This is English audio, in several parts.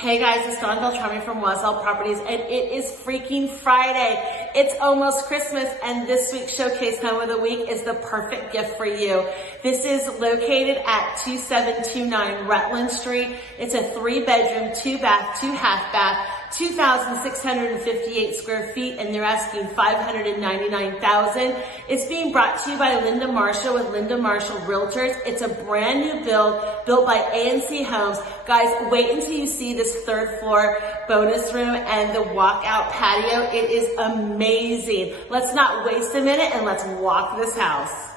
Hey guys, it's Dawn Beltrami from Wazell Properties, and it is freaking Friday. It's almost Christmas, and this week's Showcase Home of the Week is the perfect gift for you. This is located at 2729 Rutland Street. It's a 3-bedroom, 2-bath, 2-half bath, 2,658 square feet, and they're asking $599,000. It's being brought to you by Linda Marshall with Linda Marshall Realtors. It's a brand new build built by ANC Homes. Guys, wait until you see this 3rd floor bonus room and the walkout patio. It is amazing. Let's not waste a minute and let's walk this house.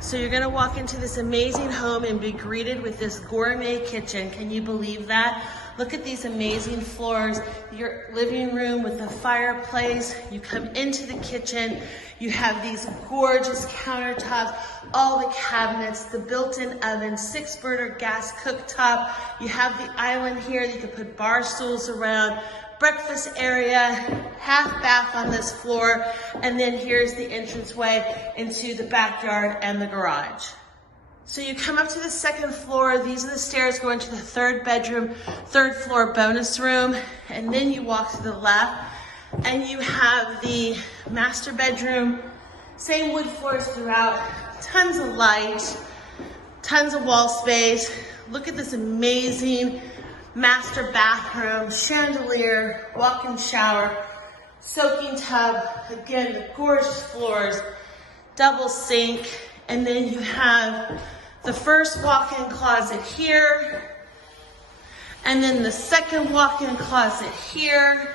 So you're gonna walk into this amazing home and be greeted with this gourmet kitchen. Can you believe that? Look at these amazing floors. Your living room with the fireplace. You come into the kitchen. You have these gorgeous countertops, all the cabinets, the built-in oven, 6-burner gas cooktop. You have the island here that you can put bar stools around, breakfast area, half bath on this floor, and then here's the entranceway into the backyard and the garage. So you come up to the 2nd floor. These are the stairs going to the 3rd bedroom, 3rd floor bonus room. And then you walk to the left and you have the master bedroom. Same wood floors throughout, tons of light, tons of wall space. Look at this amazing master bathroom, chandelier, walk-in shower, soaking tub. Again, the gorgeous floors, double sink. And then you have the first walk-in closet here, and then the 2nd walk-in closet here.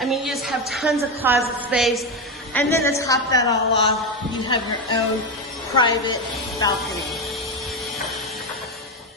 I mean, you just have tons of closet space. And then to top that all off, you have your own private balcony.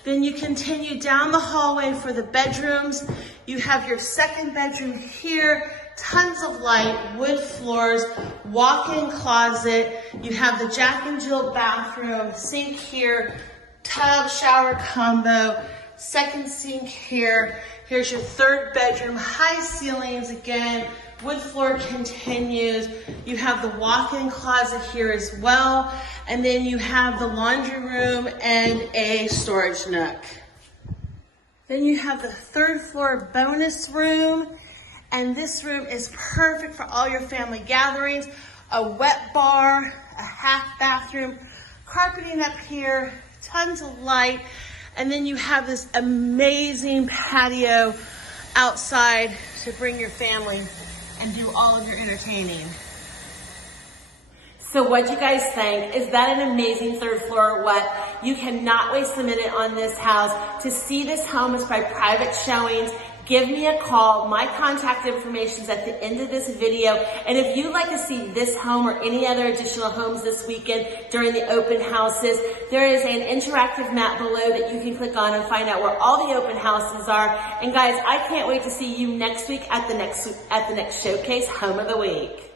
Then you continue down the hallway for the bedrooms. You have your 2nd bedroom here, tons of light, wood floors, walk-in closet. You have the Jack and Jill bathroom, sink here, tub, shower combo, 2nd sink here. Here's your 3rd bedroom, high ceilings again, wood floor continues. You have the walk-in closet here as well. And then you have the laundry room and a storage nook. Then you have the 3rd floor bonus room. And this room is perfect for all your family gatherings. A wet bar, a half bathroom, carpeting up here, tons of light. And then you have this amazing patio outside to bring your family and do all of your entertaining. So what'd you guys think? Is that an amazing 3rd floor or what? You cannot waste a minute on this house. To see this home is by private showings. Give me a call. My contact information is at the end of this video. And if you'd like to see this home or any other additional homes this weekend during the open houses, there is an interactive map below that you can click on and find out where all the open houses are. And guys, I can't wait to see you next week at the next Showcase Home of the Week.